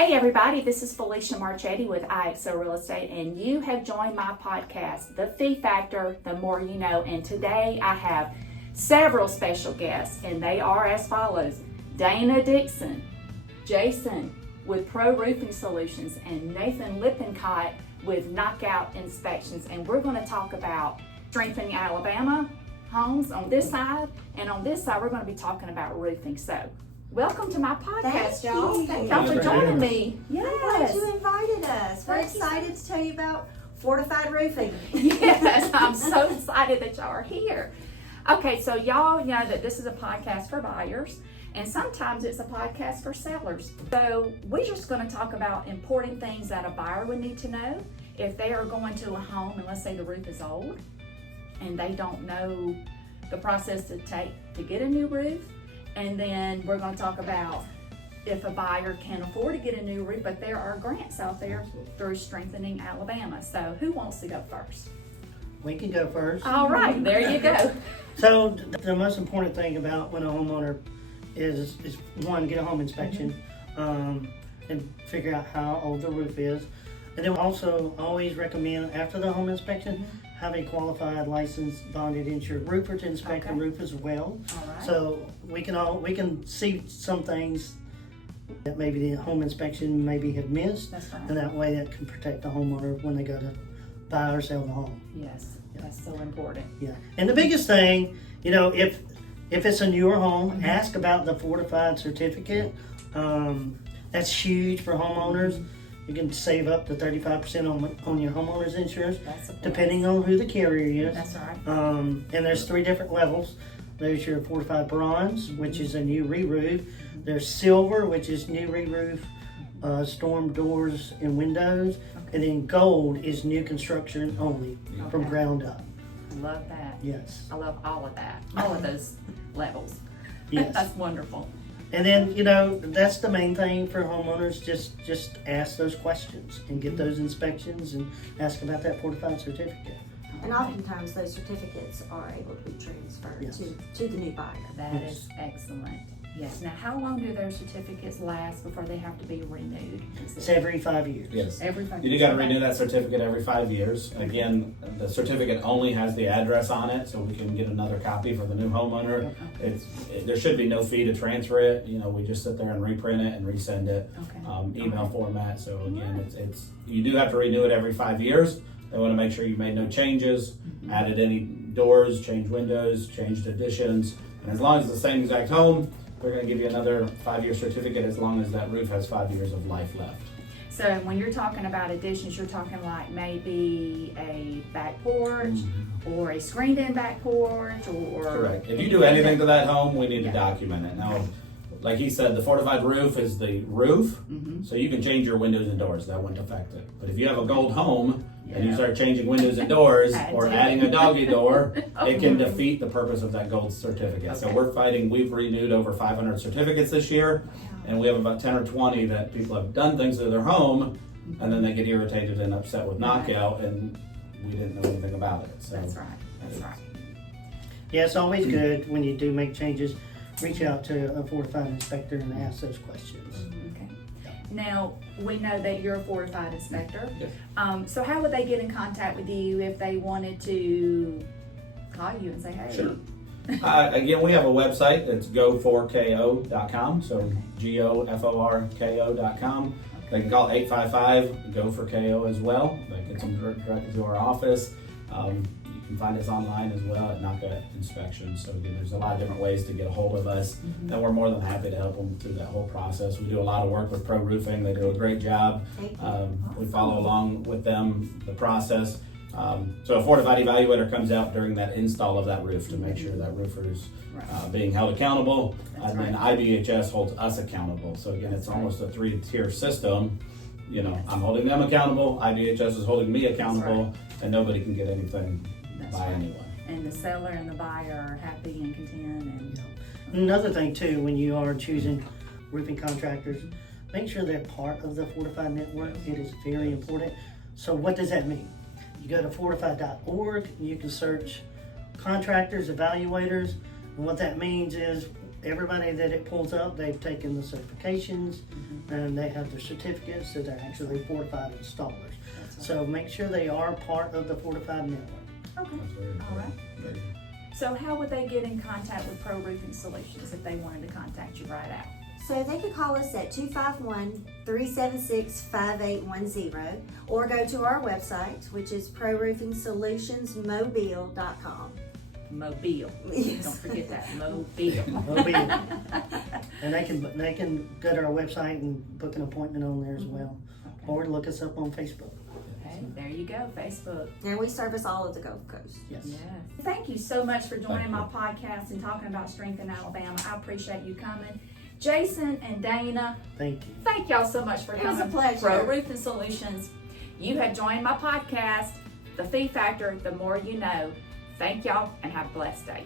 Hey everybody, this is Felicia Marchetti with IXO Real Estate, and you have joined my podcast, The Fee Factor, The More You Know. And today I have several special guests, and they are as follows: Dana Dixon, Jason with Pro Roofing Solutions, and Nathan Lippincott with Knockout Inspections. And we're going to talk about strengthening Alabama homes on this side, and on this side we're going to be talking about roofing. So welcome to my podcast, y'all. Thank y'all for joining me. Yes. I'm glad you invited us. We're excited to tell you about fortified roofing. Yes, I'm so excited that y'all are here. Okay, so y'all know that this is a podcast for buyers, and sometimes it's a podcast for sellers. So we're just going to talk about important things that a buyer would need to know if they are going to a home, and let's say the roof is old, and they don't know the process to take to get a new roof. And then we're going to talk about if a buyer can afford to get a new roof, but there are grants out there through Strengthening Alabama. So who wants to go first? We can go first. All right, there you go. So the most important thing about when a homeowner is one, get a home inspection and figure out how old the roof is. And then also always recommend after the home inspection, have a qualified, licensed, bonded, insured roofer to inspect the roof as well. All right. So we can see some things that maybe the home inspection maybe have missed. That's right. And that way that can protect the homeowner when they go to buy or sell the home. Yes, that's so important. Yeah. And the biggest thing, you know, if it's a newer home, ask about the fortified certificate. That's huge for homeowners. You can save up to 35% on your homeowner's insurance, depending on who the carrier is. That's right. And there's 3 different levels. There's your fortified bronze, which is a new re-roof. There's silver, which is new re-roof, storm doors and windows. And then gold is new construction only, from ground up. Love that. Yes. I love all of that. All of those levels. Yes. That's wonderful. And then, you know, that's the main thing for homeowners. Just ask those questions and get those inspections and ask about that fortified certificate. And oftentimes those certificates are able to be transferred to the new buyer. That is excellent. Yes. Now, how long do those certificates last before they have to be renewed? It's every 5 years. Yes. Every 5 You years. do got to renew that certificate every 5 years. Again, the certificate only has the address on it, so we can get another copy for the new homeowner. There should be no fee to transfer it. You know, we just sit there and reprint it and resend it, email format. So again, it's you do have to renew it every 5 years. They want to make sure you made no changes, added any doors, changed windows, changed additions, and as long as it's the same exact home, we're going to give you another 5-year certificate as long as that roof has 5 years of life left. So when you're talking about additions, you're talking like maybe a back porch or a screened-in back porch, or correct. If you do anything to that home, we need to document it. Now, like he said, the fortified roof is the roof, so you can change your windows and doors. That wouldn't affect it. But if you have a gold home and you start changing windows and doors or adding a doggy door, it can defeat the purpose of that gold certificate. So we're fighting. We've renewed over 500 certificates this year, and we have about 10 or 20 that people have done things to their home, and then they get irritated and upset with knockout, and we didn't know anything about it. So that's right. That's right. Yeah, it's always good when you do make changes. Reach out to a fortified inspector and ask those questions. Okay. Now, we know that you're a fortified inspector. Yes. So how would they get in contact with you if they wanted to call you and say, hey? Sure. Again, we have a website that's go4ko.com. So GOFORKO.com. They can call 855-GO4KO as well. That gets them directly to our office. You can find us online as well at Knockout Inspections. So again, there's a lot of different ways to get a hold of us, and we're more than happy to help them through that whole process. We do a lot of work with Pro Roofing. They do a great job. We follow along with them, the process. So a fortified evaluator comes out during that install of that roof to make sure that roofer is being held accountable. And then IBHS holds us accountable. So again, it's almost a 3-tier system. You know, I'm holding them accountable, IBHS is holding me accountable, and nobody can get anything by anyone. And the seller and the buyer are happy and content. And another thing too, when you are choosing roofing contractors, make sure they're part of the fortified network. It is very important. So what does that mean? You go to fortified.org, you can search contractors, evaluators, and what that means is everybody that it pulls up, they've taken the certifications and they have their certificates that they're actually fortified installers. So make sure they are part of the fortified network. Okay. That's very All right. important. So how would they get in contact with Pro Roofing Solutions if they wanted to contact you right out? So they could call us at 251-376-5810 or go to our website, which is proroofingsolutionsmobile.com. Mobile. Yes. Don't forget that, Mobile. Mobile. And they can go to our website and book an appointment on there as well. Or look us up on Facebook. Okay, there you go, Facebook. And we service all of the Gulf Coast. Yes. Yes. Thank you so much for joining Thank my podcast and talking about strength in Alabama. I appreciate you coming. Jason and Dana, Thank you. thank y'all so much for It coming. was a pleasure. Pro Roofing Solutions. You have joined my podcast, The Fee Factor, the more you know. Thank y'all and have a blessed day.